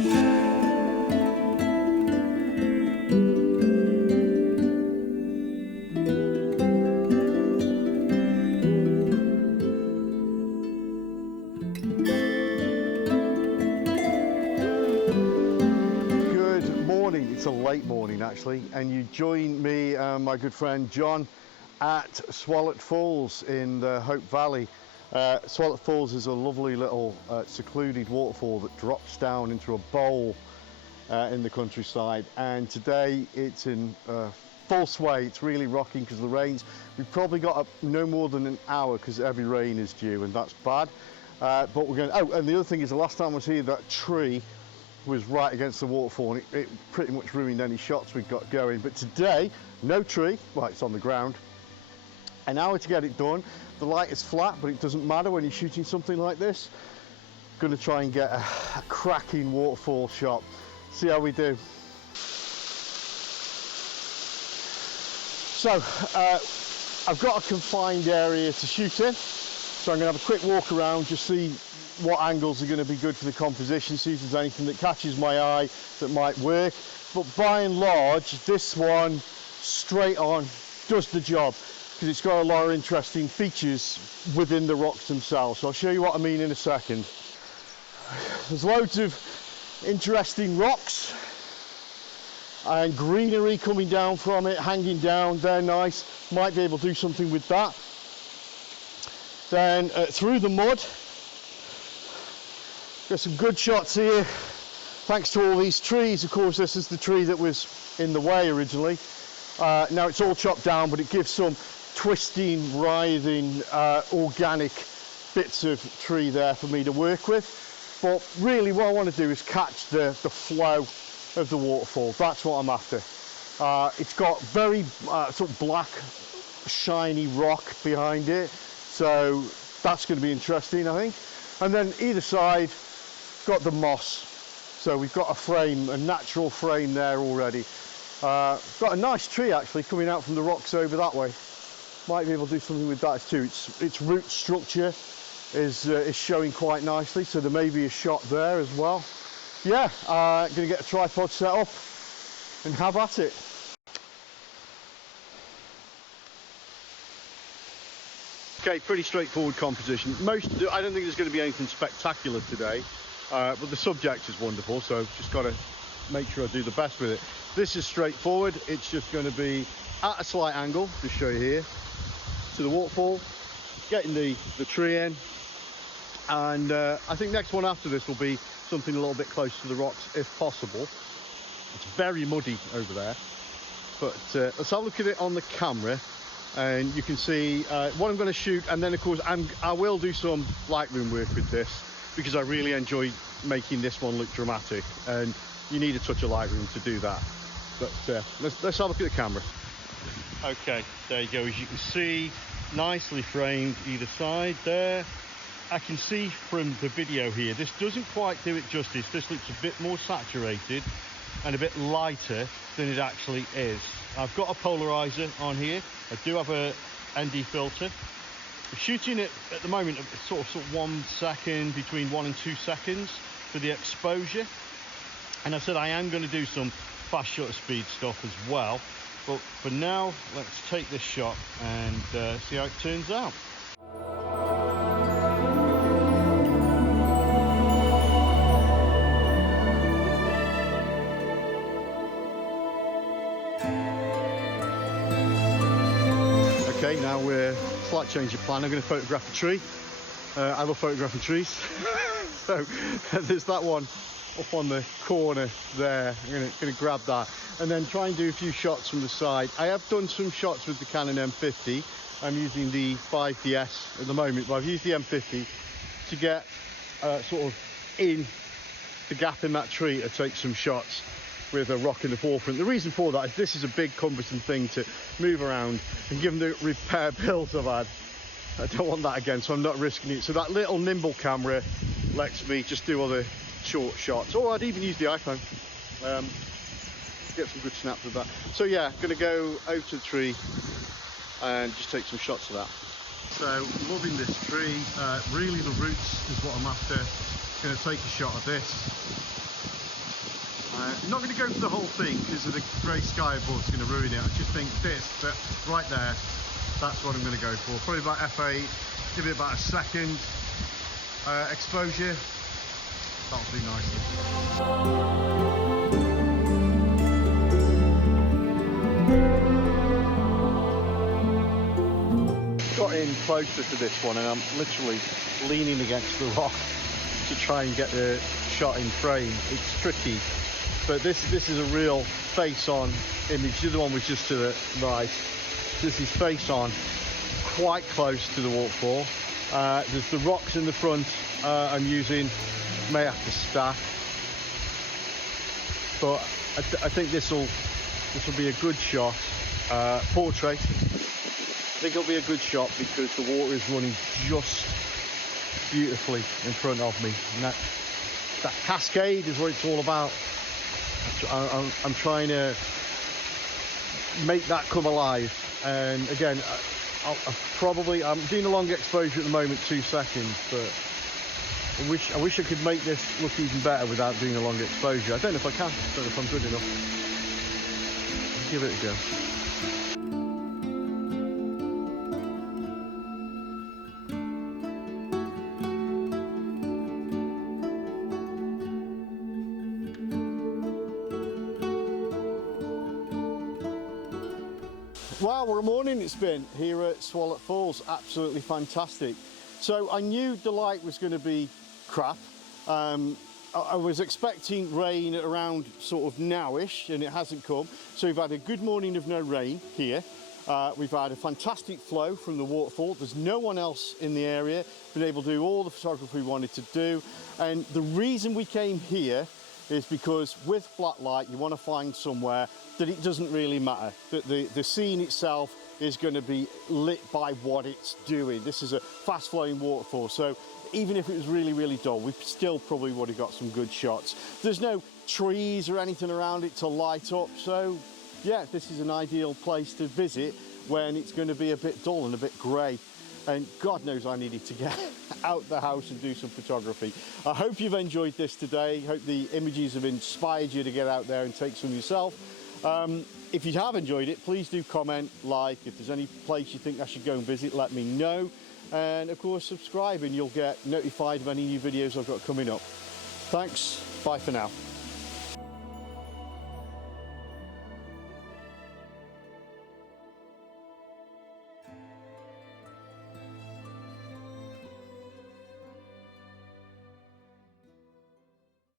It's a late morning actually, and you join me and my good friend John at Swallet Falls in the Hope Valley. Swallet Falls is a lovely little secluded waterfall that drops down into a bowl in the countryside, and today it's in full sway. It's really rocking because of the rains. We've probably got no more than an hour because heavy rain is due, and that's bad. But we're going. Oh, and the other thing is, the last time I was here, that tree was right against the waterfall, and it pretty much ruined any shots we got going. But today, no tree, well, it's on the ground. An hour to get it done. The light is flat, but it doesn't matter when you're shooting something like this. Going to try and get a cracking waterfall shot. See how we do. So, I've got a confined area to shoot in, so I'm going to have a quick walk around, just see what angles are going to be good for the composition, see if there's anything that catches my eye that might work. But by and large, this one straight on does the job because it's got a lot of interesting features within the rocks themselves. So I'll show you what I mean in a second. There's loads of interesting rocks and greenery coming down from it, hanging down. They're nice. Might be able to do something with that. Then through the mud, got some good shots here, thanks to all these trees. Of course, this is the tree that was in the way originally. Now it's all chopped down, but it gives some twisting, writhing, organic bits of tree there for me to work with. But really what I want to do is catch the flow of the waterfall. That's what I'm after. It's got very sort of black, shiny rock behind it, so that's going to be interesting, I think. And then either side, got the moss, so we've got a frame, a natural frame there already. Got a nice tree actually coming out from the rocks over that way. Might be able to do something with that too. Its root structure is showing quite nicely, so there may be a shot there as well. Yeah, gonna get a tripod set up and have at it. Okay, pretty straightforward composition. I don't think there's going to be anything spectacular today, but the subject is wonderful, so I've just got to make sure I do the best with it. This is straightforward. It's just going to be at a slight angle, just show you here, to the waterfall, getting the tree in, and I think next one after this will be something a little bit close to the rocks if possible. It's very muddy over there, but let's have a look at it on the camera. And you can see what I'm going to shoot, and then of course I will do some Lightroom work with this because I really enjoy making this one look dramatic, and you need a touch of Lightroom to do that. But let's have a look at the camera. Okay, there you go. As you can see, nicely framed either side there. I can see from the video here, this doesn't quite do it justice. This looks a bit more saturated and a bit lighter than it actually is. I've got a polarizer on here. I do have a ND filter. I'm shooting it at the moment at sort of 1 second, between 1 and 2 seconds for the exposure. And I said I am going to do some fast shutter speed stuff as well. But for now, let's take this shot and see how it turns out. Okay, now we're slight change of plan. I'm going to photograph a tree. I love photographing trees. So there's that one up on the corner there. I'm going to grab that and then try and do a few shots from the side. I have done some shots with the Canon M50. I'm using the 5DS at the moment, but I've used the M50 to get sort of in the gap in that tree to take some shots with a rock in the forefront. The reason for that is this is a big cumbersome thing to move around, and given the repair bills I've had, I don't want that again, so I'm not risking it. So that little nimble camera lets me just do other short shots, or I'd even use the iPhone, get some good snaps of that. So yeah, gonna go over to the tree and just take some shots of that. So loving this tree, really the roots is what I'm after. Gonna take a shot of this. I'm not going to go for the whole thing because of the grey sky above, it's going to ruin it. I just think this, but right there, that's what I'm going to go for. Probably about f8, give it about a second exposure. That'll do nicely. Got in closer to this one and I'm literally leaning against the rock to try and get the shot in frame. It's tricky, but this is a real face-on image. The other one was just to the right. This is face-on, quite close to the waterfall. There's the rocks in the front I'm using, may have to stack, but I think this will be a good shot. Portrait. I think it'll be a good shot because the water is running just beautifully in front of me, and that cascade is what it's all about. I'm trying to make that come alive, and again, I'm doing a long exposure at the moment, 2 seconds, but I wish I could make this look even better without doing a long exposure. I don't know if I can. I don't know if I'm good enough. Let's give it a go. Wow, what a morning it's been here at Swallet Falls. Absolutely fantastic. So I knew the light was going to be crap. I was expecting rain at around sort of nowish, and it hasn't come. So we've had a good morning of no rain here. We've had a fantastic flow from the waterfall. There's no one else in the area, been able to do all the photography we wanted to do. And the reason we came here is because with flat light, you want to find somewhere that it doesn't really matter, that the scene itself is going to be lit by what it's doing. This is a fast flowing waterfall, so even if it was really, really dull, we still probably would have got some good shots. There's no trees or anything around it to light up, so yeah, this is an ideal place to visit when it's going to be a bit dull and a bit grey. And God knows I needed to get out the house and do some photography. I hope you've enjoyed this today. Hope the images have inspired you to get out there and take some yourself. If you have enjoyed it, please do comment, like. If there's any place you think I should go and visit, let me know. And of course, subscribe and you'll get notified of any new videos I've got coming up. Thanks, bye for now.